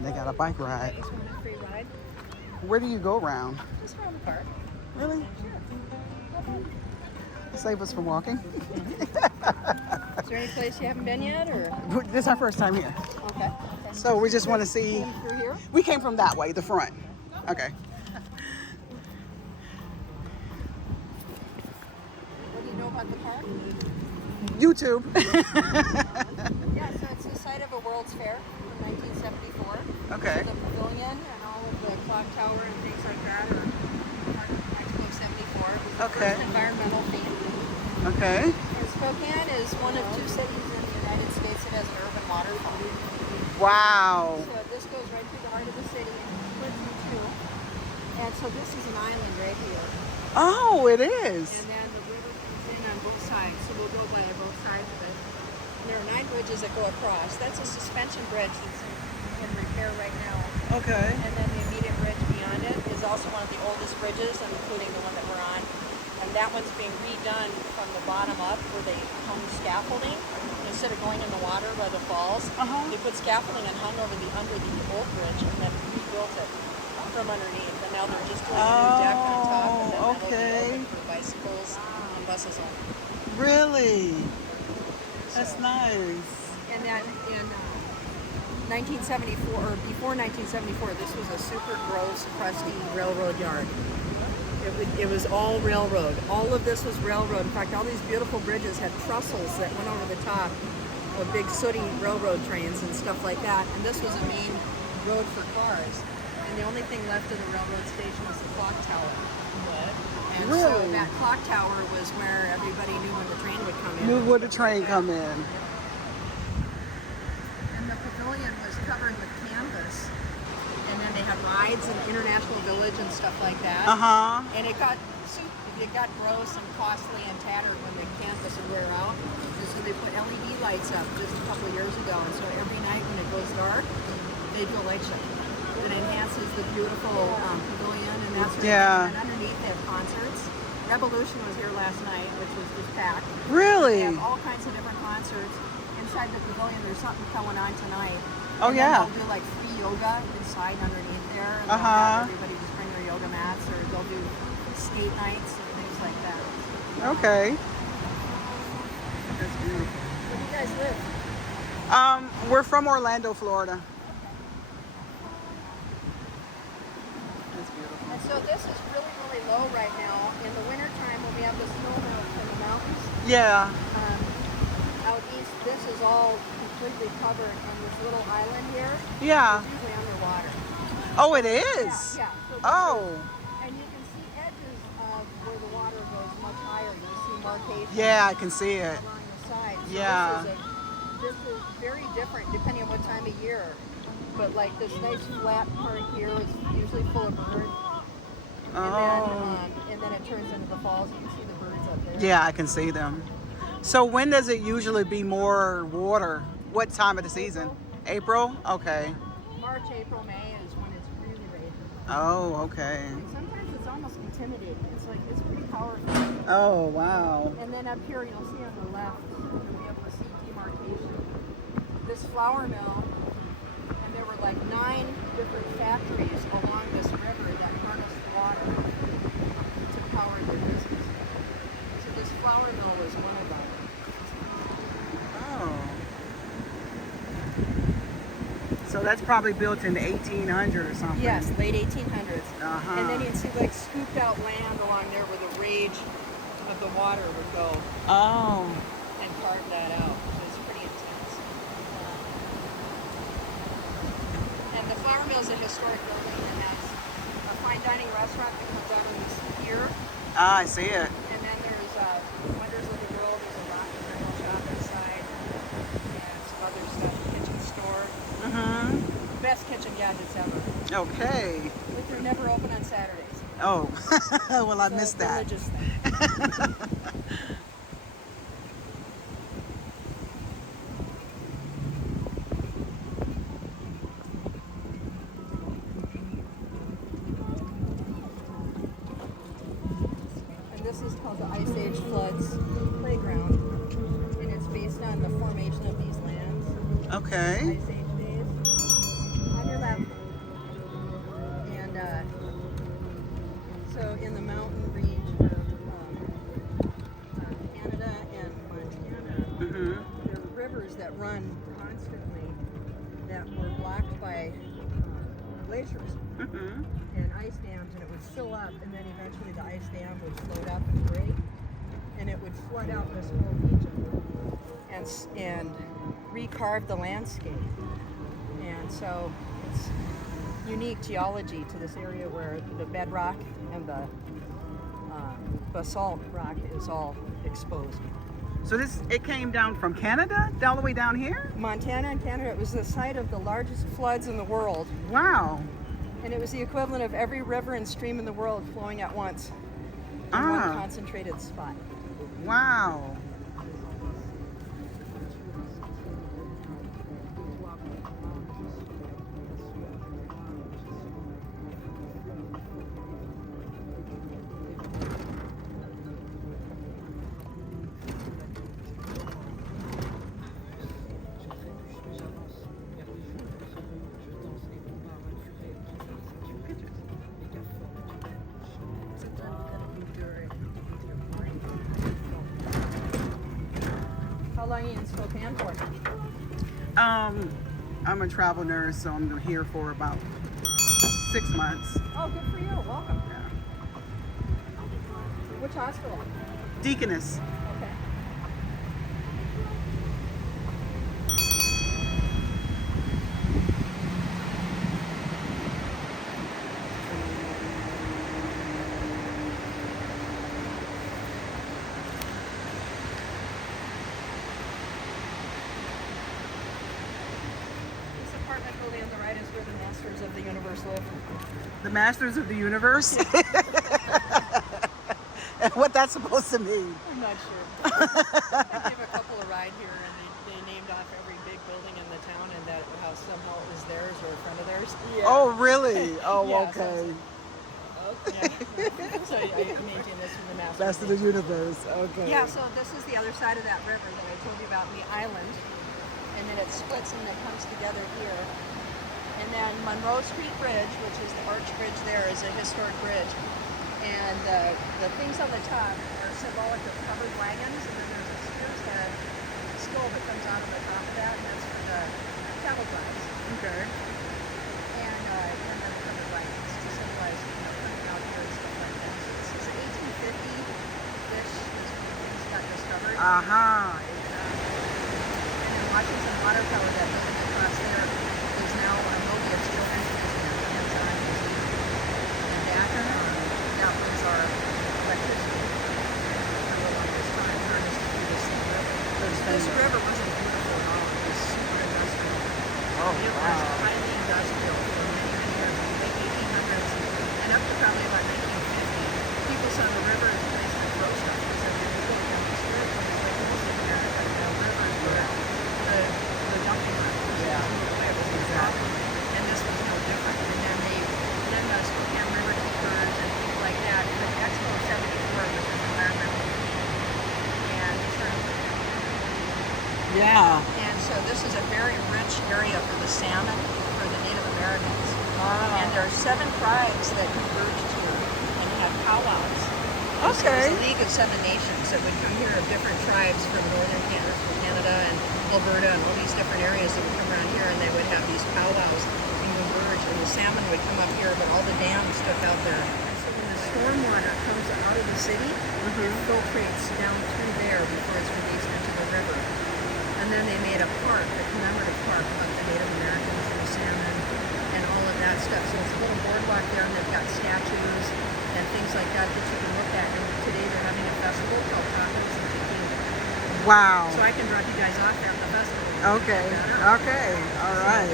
And they got a bike ride. Just want a free ride. Where do you go around? Just around the park. Really? Sure. Save us from walking. Is there any place you haven't been yet, or? This is our first time here. Okay. So we just want to see. Came through here? We came from that way, the front. Okay. What do you know about the park? YouTube. Yeah, so it's the site of a World's Fair from 1974. Okay. So the pavilion and all of the clock tower and things like that are part of Expo 74. It was the Okay. first environmental theme. Okay. And Spokane is one of 2 cities in the United States that has an urban waterfall. Wow. So this goes right through the heart of the city and splits in 2. And so this is an island right here. Oh, it is. And then the river comes in on both sides, so we'll go by both sides of it. And there are 9 bridges that go across. That's a suspension bridge that's in repair right now. Okay. And then the immediate bridge beyond it is also one of the oldest bridges, including the one that we're on. And that one's being redone from the bottom up where they hung scaffolding. Instead of going in the water by the falls, they put scaffolding and hung over under the old bridge and then rebuilt it from underneath. And now they're just doing a new deck on top, and then that'll be open for bicycles and buses only. Really? That's nice. And then in 1974, or before 1974, this was a super gross, crusty railroad yard. It was all railroad. All of this was railroad. In fact, all these beautiful bridges had trussels that went over the top of big sooty railroad trains and stuff like that. And this was a main road for cars. And the only thing left of the railroad station was the clock tower. And so Really? that clock tower was where everybody knew when the train would come in. Knew where the train come in. And the pavilion was covered with canvas. And then they had rides in International Village and stuff like that. And it got gross and costly and tattered when the canvas would wear out. And so they put LED lights up just a couple of years ago. And so every night when it goes dark, they do a light show that enhances the beautiful pavilion. And that's and underneath they have concerts. Revolution was here last night, which was just packed. Really? They have all kinds of different concerts. Inside the pavilion, there's something going on tonight. Oh, and yeah. They'll do like free yoga inside underneath there. And they'll have everybody just bring their yoga mats, or they'll do skate nights and things like that. Okay. That's beautiful. Where do you guys live? We're from Orlando, Florida. That's beautiful. And so this is really, really low right now. In the wintertime, when we have the snow melt from the mountains, Yeah. out east, this is all completely covered, and this little island here Yeah. is usually underwater. Oh, it is? Yeah. So Oh. and you can see edges of where the water goes much higher. You see markations Yeah, I can see it. along the side. So Yeah. This is very different depending on what time of year. But like this nice flat part here is usually full of birds. And then it turns into the falls. You can see the birds up there. Yeah, I can see them. So when does it usually be more water? What time of the season? April? Okay. March, April, May is when it's really raging. Oh, okay. And sometimes it's almost intimidating. It's pretty powerful. Oh, wow. And then up here you'll see on the left, you'll be able to see demarcation. This flour mill, and there were like 9 different factories along this river that harnessed water to power their business. So this flour mill was one of them. Oh. So that's probably built in the 1800 or something. Yes, late 1800s. Uh-huh. And then you'd see like scooped out land along there where the rage of the water would go Oh. and carve that out. So it's pretty intense. And the flour mill is a historic building that has a fine dining restaurant that comes out on this pier. Ah, I see it. And then there's Wonders of the World. There's a rock and roll shop inside. And some other stuff, kitchen store. Best kitchen gadgets ever. Okay. But they're never open on Saturdays. Oh. Well, I It's a missed that. religious thing. And this is called the Ice Age Floods Playground. And it's based on the formation of these lands. Okay. Ice Age days. On your left. that run constantly that were blocked by glaciers and ice dams, and it would fill up, and then eventually the ice dam would float up and break, and it would flood out this whole region and recarve the landscape. And so it's unique geology to this area where the bedrock and the basalt rock is all exposed. So it came down from Canada all the way down here? Montana and Canada. It was the site of the largest floods in the world. Wow. And it was the equivalent of every river and stream in the world flowing at once in one concentrated spot. Wow. How long are you in Spokane for? I'm a travel nurse, so I'm here for about 6 months. Oh, good for you. Welcome. Yeah. Which hospital? Deaconess. Okay. This apartment building on the right is where the Masters of the Universe live. The Masters of the Universe? What that's supposed to mean? I'm not sure. I gave a couple a ride here, and they named off every big building in the town, and that how somehow it was theirs or a friend of theirs. Yeah. Oh, really? Oh, Yeah, okay. So I imagine this from the Masters. Masters of the Universe. Okay. Yeah, so this is the other side of that river that I told you about in the island, and then it splits and it comes together here. And then Monroe Street Bridge, which is the arch bridge there, is a historic bridge. And the things on the top are symbolic of covered wagons, and then there's a steer's head skull that comes out of the top of that, and that's for the cattle drives. Okay. And then the covered wagons to symbolize, coming out here and stuff like that. So this is 1850-ish is when things got discovered. Uh-huh. And then Washington Water Tower, that building across there, is now a Mobius Children's Museum, hands-on museum. And that was our electricity for the longest time, harnessed through the same river. This river wasn't beautiful at all. It was super industrial. Oh, It was highly industrial for many, many years, from the late 1800s and up to probably about 1950. People saw the river as a place to grow stuff because they were looking at the spiritual like most of America. Rivers were the dumping ground. Yeah. It was exactly. And this was no different. And then the Spokane River keepers and things like that. And the Expo 74 was an environmental and they started. Yeah. And so this is a very rich area for the salmon for the Native Americans. Wow. And there are 7 tribes that converged here and had powwows. Okay. It was a League of 7 Nations that would come here of different tribes from northern Canada, from Canada and Alberta and all these different areas that would come around here, and they would have these powwows and converge, and the salmon would come up here, but all the dams took out there. So when the stormwater comes out of the city, it filtrates down through there before it's released into the river. And then they made a park, a commemorative park of the Native Americans and the salmon and all of that stuff. So it's a little boardwalk there, and they've got statues and things like that that you can look at. And today they're having a festival called Tacos and Tequila. Wow. So I can drop you guys off there at the festival. Okay. Okay. All right.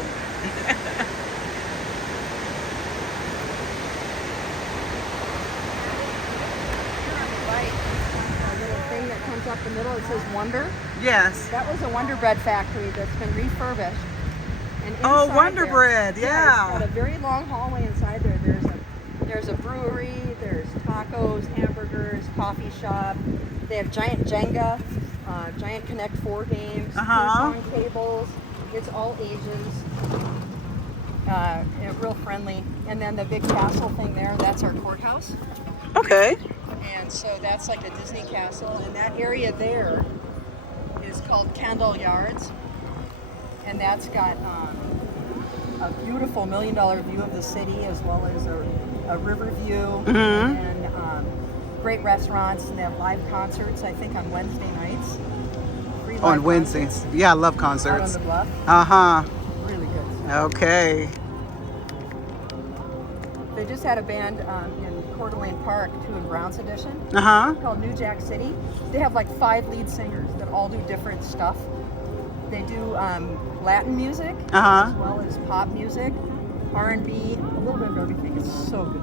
Here on the right, a little thing that comes up the middle, it says Wonder. Yes. That was a Wonder Bread factory that's been refurbished. And Oh, inside Wonder there- Bread. It's Yeah. got a very long hallway inside there. There's a brewery, there's tacos, hamburgers, coffee shop. They have giant Jenga, giant Connect 4 games, ping-pong tables. It's all ages. Real friendly. And then the big castle thing there, that's our courthouse. Okay. And so that's like a Disney castle. And that area there is called Kendall Yards. and that's got a beautiful $1 million view of the city, as well as a river view, and great restaurants, and they have live concerts, I think, on Wednesday nights. On Wednesdays. Yeah, I love concerts. Out on the bluff. Uh-huh. Really good. Okay. They just had a band in Coeur d'Alene Park, 2 in Brown's Edition, called New Jack City. They have like 5 lead singers that all do different stuff. They do Latin music, as well as pop music, R&B, a little bit of everything. It's so good.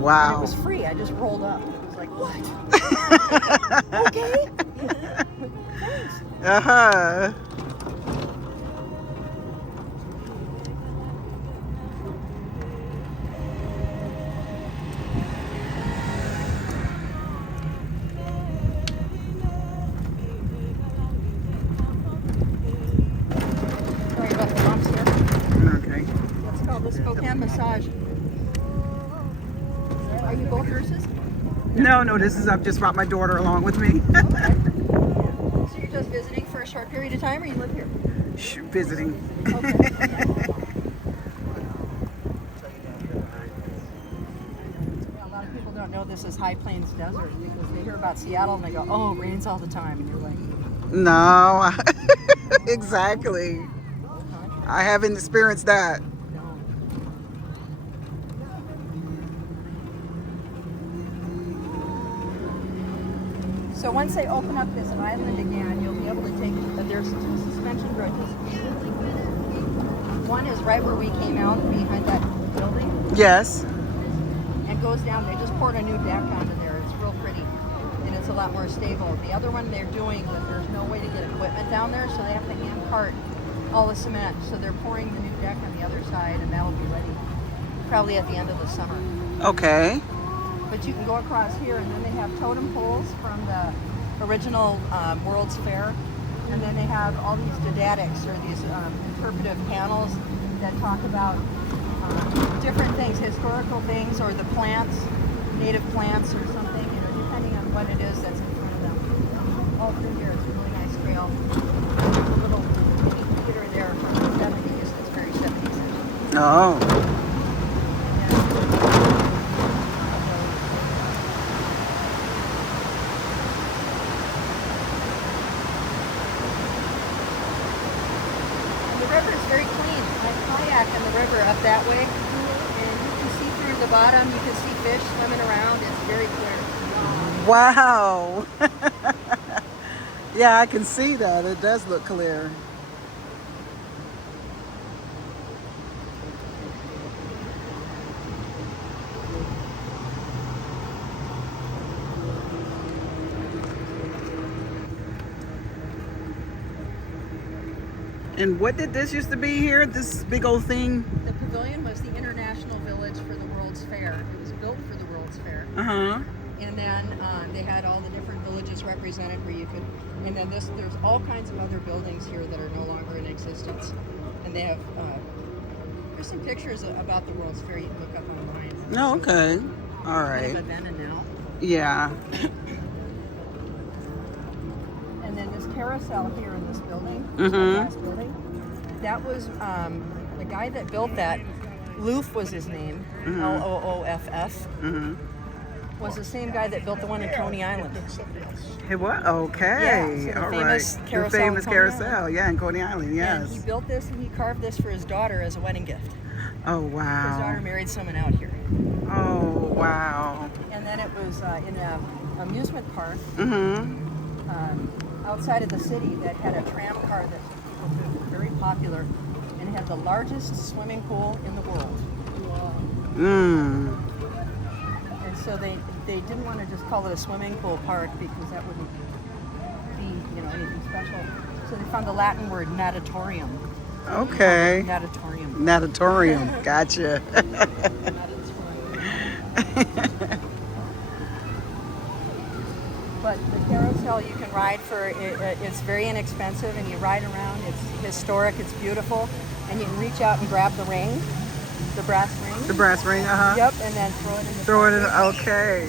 Wow. And it was free. I just rolled up. It was like, what? Okay. Thanks. Uh-huh. Sorry about the bumps here. Okay. It's called the Spokane Massage. Are you both nurses? No, I've just brought my daughter along with me. Okay. So you're just visiting for a short period of time, or you live here? Visiting. Okay. Yeah, a lot of people don't know this is High Plains Desert because they hear about Seattle and they go, oh, it rains all the time. And you're like, No. Exactly. I haven't experienced that. no. So once they open up this island again, you'll be able to take, there's 2 suspension bridges. One is right where we came out behind that building Yes. and goes down. They just poured a new deck onto there. It's real pretty and it's a lot more stable. The other one they're doing, but there's no way to get equipment down there, so they have to hand cart all the cement. So they're pouring the new deck on the other side, and that'll be ready probably at the end of the summer. Okay. But you can go across here, and then they have totem poles from the original World's Fair, and then they have all these didactics, or these interpretive panels that talk about different things, historical things, or the plants, native plants, or something, depending on what it is that's in front of them. All through here, it's a really nice trail. There's a little theater there from the 70s. It's very 70s. Oh. The river is very clean. I kayak in the river up that way, and you can see through the bottom. You can see fish swimming around. It's very clear. Wow. Yeah, I can see that. It does look clear. And what did this used to be here? This big old thing? The pavilion was the international village for the World's Fair. It was built for the World's Fair. Uh-huh. And then they had all the different villages represented where you could, and then there's all kinds of other buildings here that are no longer in existence. And they have, there's some pictures about the World's Fair you can look up online. Oh, okay. All Kind right. of then and now. Yeah. And then this carousel here in this building, Mhm. glass building, that was the guy that built that. Loof was his name, Looff. Mm-hmm. Was the same guy that built the one in Coney Island. Hey, what? Okay. Yeah, so the All famous right. carousel The famous in Coney carousel. Island. Yeah, in Coney Island. Yes. And he built this and he carved this for his daughter as a wedding gift. Oh, His daughter wow. married someone out here. Oh, wow. And then it was in an amusement park Mm-hmm. outside of the city that had a tram car that people took, very popular, and it had the largest swimming pool in the world. Mm. And so they didn't want to just call it a swimming pool park because that wouldn't be anything special. So they found the Latin word natatorium. Okay. Natatorium. Natatorium. Gotcha. But the carousel you can ride for, it's very inexpensive, and you ride around. It's historic, it's beautiful, and you can reach out and grab the ring, the brass ring. The brass ring, uh-huh. Yep, and then throw it in the Throw it in, pocket. okay.